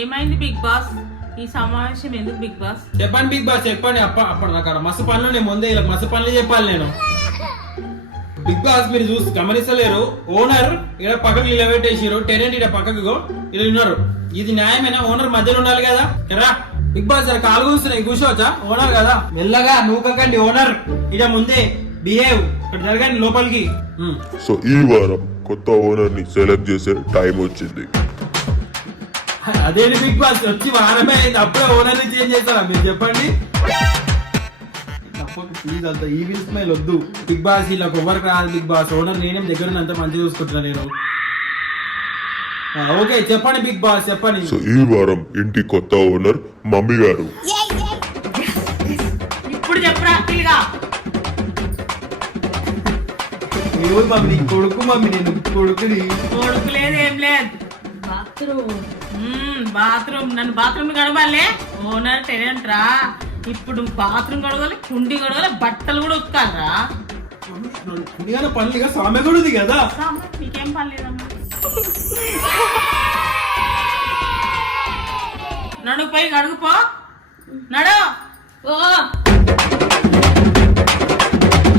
ఏమైంది big boss? ఈ సమావేశం ఎందుకు బిగ్ బాస్? చెప్పండి బిగ్ బాస్ చెప్పండి. అప్పుడు నాకు మస్తు పనులు నేను ముందే ఇలా మస్తు పనులు చెప్పాలి నేను. బిగ్ బాస్ మీరు చూసి గమనిస్తలేరు, ఓనర్ ఇక్కడ పక్కకు నిలబెట్టేసారు, టెనెంట్ ఇక్కడ పక్కకు ఇలా ఉన్నారు. ఇది న్యాయమేనా? ఓనర్ మధ్యలో ఉండాలి కదా. రా బిగ్ బాస్ కాలు కూర్చున్నాయి, కూర్చోవచ్చా? ఓనర్ కదా, మెల్లగా నూకండి. ఓనర్ ఇక ముందే బిహేవ్, ఇక్కడ జరగండి లోపలికి. సో ఈ వారం కొత్త ఓనర్ ని సెలెక్ట్ చేసే టైం వచ్చింది. అదేంటి బిగ్ బాస్ వచ్చి వారమే అయింది, అప్పుడే ఓనర్ ని చేంజ్ చేస్తారా మీరు చెప్పండి. ప్లీజ్ అంత ఈవిల్ స్మైల్ వద్దు బిగ్ బాస్. ఇలా ఎవరికి రాదు బిగ్ బాస్. ఓనర్ నేనేం దగ్గర అంత మంచిగా చూసుకుంటున్నా నేను. ఓకే చెప్పండి బిగ్ బాస్ చెప్పండి. సో ఈ వారం ఇంటి కొత్త ఓనర్ మమ్మీ గారు. ఇప్పుడు చెప్పరా పిల్లగా. ఎవరు మమ్మీ? కొడుకు మమ్మీ, నేను కొడుకుని. కొడుకు లేదు ఏం లేదు. బాత్రూమ్ నన్ను బాత్రూమ్ గడవాలే. ఓనర్ టెనెంట్ రా. ఇప్పుడు బాత్రూమ్ గడవాలి, కుండి గడవాలి, బట్టలు కూడా ఉతకాలరా. పనులుగా సామె కూడా ఉంది కదా. నీకేం పని లేదమ్మా. నడు పోయి గడుగుపో. నడు. ఓ